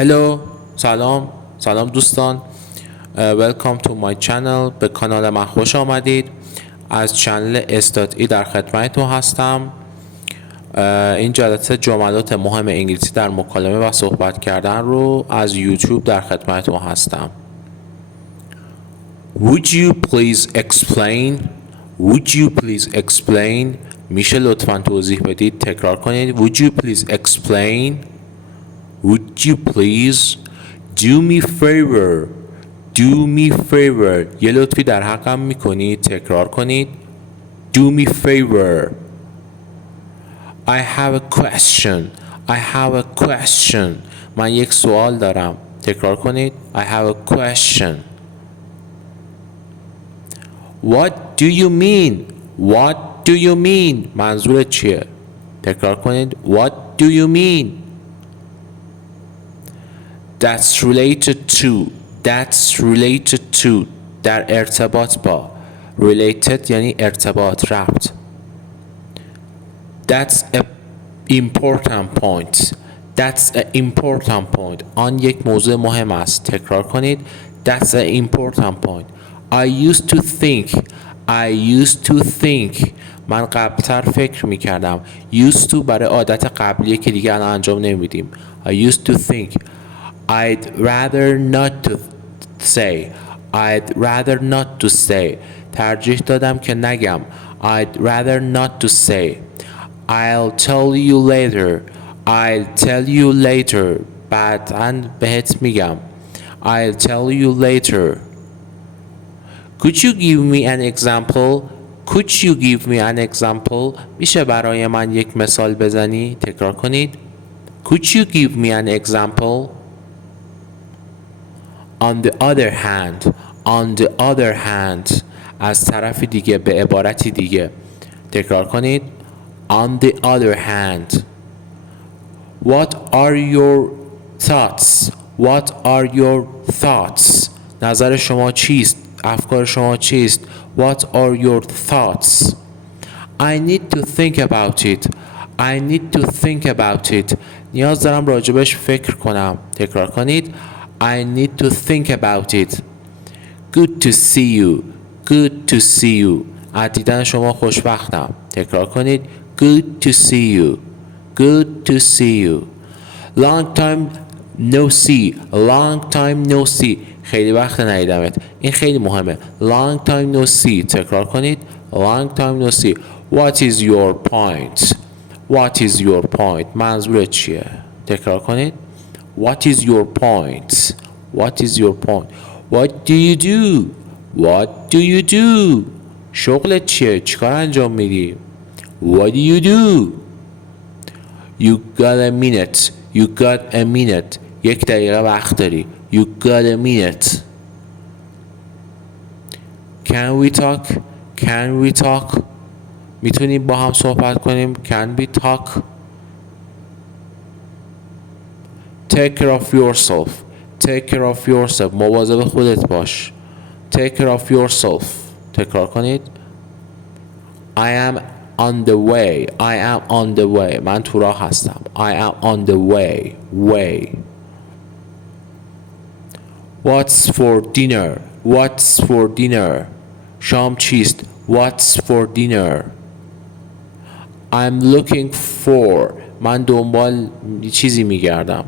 Hello سلام دوستان. Welcome to my channel. به کانال من خوش آمدید. از چنل استفاده در خدمتتان هستم. این جلسه جملات مهم انگلیسی در مکالمه و صحبت کردن رو از یوتیوب در خدمتتان هستم. Would you please explain? Would you please explain? میشه لطفاً توضیح بدید؟ تکرار کنید. Would you please explain? Would you please? Do me favor. Do me favor. یه لطفی در حقم میکنید؟ تکرار کنید. Do me favor. I have a question. I have a question. من یک سوال دارم. تکرار کنید. I have a question. What do you mean? What do you mean? منظور چیه؟ تکرار کنید. What do you mean? That's related to. That's related to. در ارتباط با. Related یعنی ارتباط، ربط. That's a important point. That's a important point. آن یک موضوع مهم است. تکرار کنید. That's an important point. I used to think. I used to think. من قبلتر فکر می کردم. Used to برای عادت قبلیه که دیگه الان انجام نمیدیم. I used to think. I'd rather not to say. I'd rather not to say. ترجیح دادم که نگم. I'd rather not to say. I'll tell you later. I'll tell you later. بعداً بهت میگم. I'll tell you later. Could you give me an example? Could you give me an example? میشه برای من یک مثال بزنی؟ تکرار کنید. Could you give me an example? On the other hand. On the other hand. از طرف دیگه، به عبارتی دیگه. تکرار کنید. On the other hand. What are your thoughts? What are your thoughts? نظر شما چیست؟ افکار شما چیست؟ What are your thoughts? I need to think about it. I need to think about it. نیاز دارم راجبش فکر کنم. تکرار کنید. I need to think about it. Good to see you. Good to see you. از دیدن شما خوشبختم. تکرار کنید. Good to see you. Good to see you. Long time no see. Long time no see. خیلی وقت ندیدمت. این خیلی مهمه. Long time no see. تکرار کنید. Long time no see. What is your point? What is your point? منظور چیه؟ تکرار کنید. What is your point? What is your point? What do you do? What do you do? شغلت چیه؟ چیکار انجام میدی؟ What do you do? You got a minute. You got a minute. یک دقیقه وقت داری. You got a minute. Can we talk? Can we talk? میتونیم با هم صحبت کنیم. Can we talk? Take care of yourself. Take care of yourself. مواظب خودت باش. Take care of yourself. تکرار کنید. I am on the way. I am on the way. من تو راه هستم. I am on the way. Way. What's for dinner? What's for dinner? شام چیست؟ What's for dinner? I'm looking for. من دنبال چیزی میگردم.